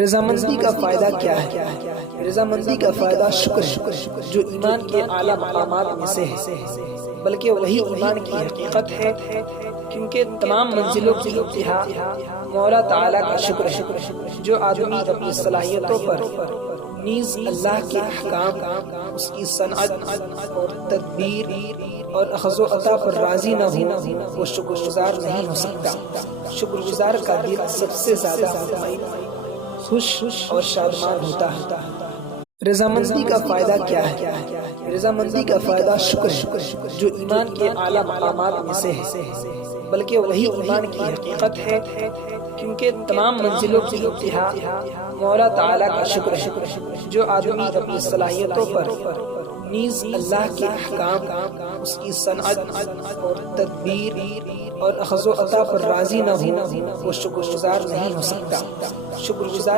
رضامندی کا فائدہ کیا ہے؟ رضامندی کا فائدہ شکر ہے، جو ایمان کے اعلیٰ مقامات میں سے ہے، بلکہ وہی ایمان کی حقیقت ہے، کیونکہ تمام منزلوں کی انتہا مولا تعالیٰ کا شکر ہے۔ جو آدمی اپنی صلاحیتوں پر نیز اللہ کے احکام، اس کی صنعت اور تدبیر اور اخذ و عطا پر راضی نہ ہو، وہ شکر گزار نہیں ہو سکتا۔ شکر گزار کا دل سب سے زیادہ مطمئن، خوش اور شادمان ہوتا ہے۔ رضامندی کا فائدہ کیا ہے؟ رضامندی کا فائدہ شکر ہے، جو ایمان کے اعلیٰ مقامات میں سے ہے، بلکہ وہی ایمان کی حقیقت ہے، کیونکہ تمام منزلوں کی انتہا مولا تعالیٰ کا شکر ہے۔ جو آدمی اپنی صلاحیتوں پر نیز اللہ کے احکام، اس کی صنعت اور تدبیر اور اخذ و عطا پر راضی نہ ہو، وہ شکر گزار نہیں ہو سکتا۔ شکر گزار